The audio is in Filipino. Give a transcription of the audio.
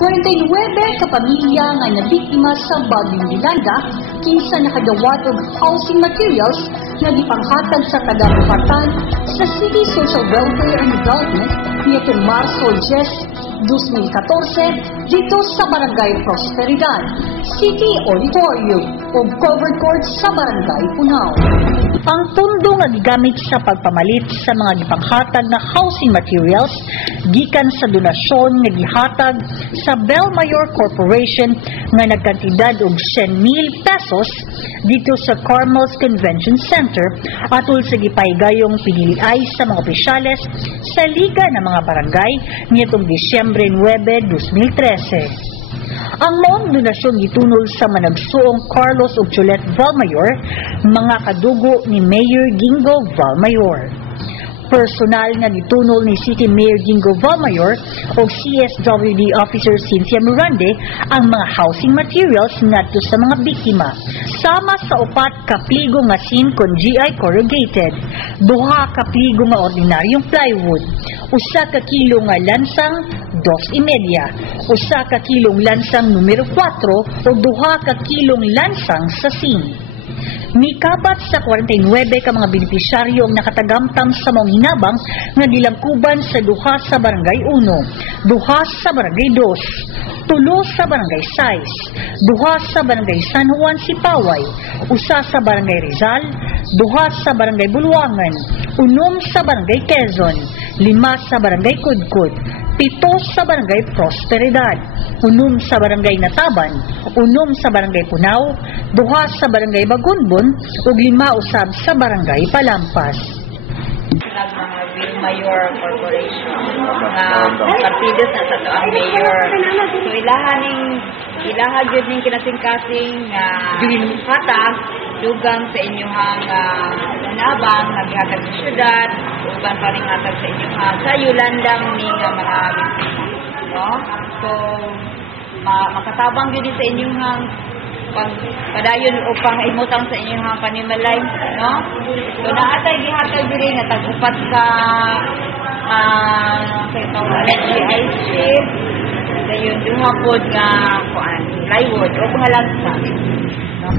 49 ka pamilya nga nabiktima sa Bagyong Yolanda kinsa nakagawad og housing materials nga gipanghatag sa taga-Bukatan sa City Social Welfare and Development nitong Marso 10, 2014 dito sa Barangay Prosperidad, City Auditorium o covered court sa Barangay Punao. Ang pundo nga gigamit sa pagpamalit sa mga gipanghatag na housing materials gikan sa donasyon nga gihatag sa Belmayor Corporation nga nagkantidad og 100,000 pesos dito sa Carmel's Convention Center atol sa gipaygayong piniliay sa mga opisyales sa Liga ng mga Barangay nitong Disyembre 9, 2013. Ang maong donasyon gitunol sa managsuong Carlos ug Juliet Valmayor, mga kadugo ni Mayor Gingo Valmayor. Personal nga gitunol ni City Mayor Gingo Valmayor o CSWD Officer Cynthia Mirande ang mga housing materials ngadto sa mga biktima. Sama sa 4 ka pligo nga sin kon GI corrugated, 2 ka pligo nga ordinaryong plywood, 1 ka kilo nga lansang 2.5, 1 ka kilong lansang numero 4 o 2 ka kilong lansang sa sin. Mikabat sa 49 ka mga benepisyaryo ang nakatagamtam sa mga hinabang nga gilangkuban sa 2 sa Barangay 1, 2 sa Barangay 2, 3 sa Barangay 6, 2 sa Barangay San Juan Sipaway, 1 sa Barangay Rizal, 2 sa Barangay Bulwangan, 6 sa Barangay Quezon, 5 sa Barangay Kudkud, 7 sa Barangay Prosperidad, 6 sa Barangay Nataban, 6 sa Barangay Punao, 2 sa Barangay Bagunbon, ug 5 usab sa Barangay Palampas. Mayor Corporation na partido sa to ang mayor. So ilaha gyud ning kinasing-kasing hatag dugang sa inyong nanabang naghatag sa syudad uban pa ring hatag sa inyong sa Yolandang ning mga biktima, no? So makatabang gyud sa inyong padayon o pangimutang sa inyong panimalay, no? So naatay gihatag diri nga tag-upat ka GIC dayon duha pod nga plywood o pangalansa, no?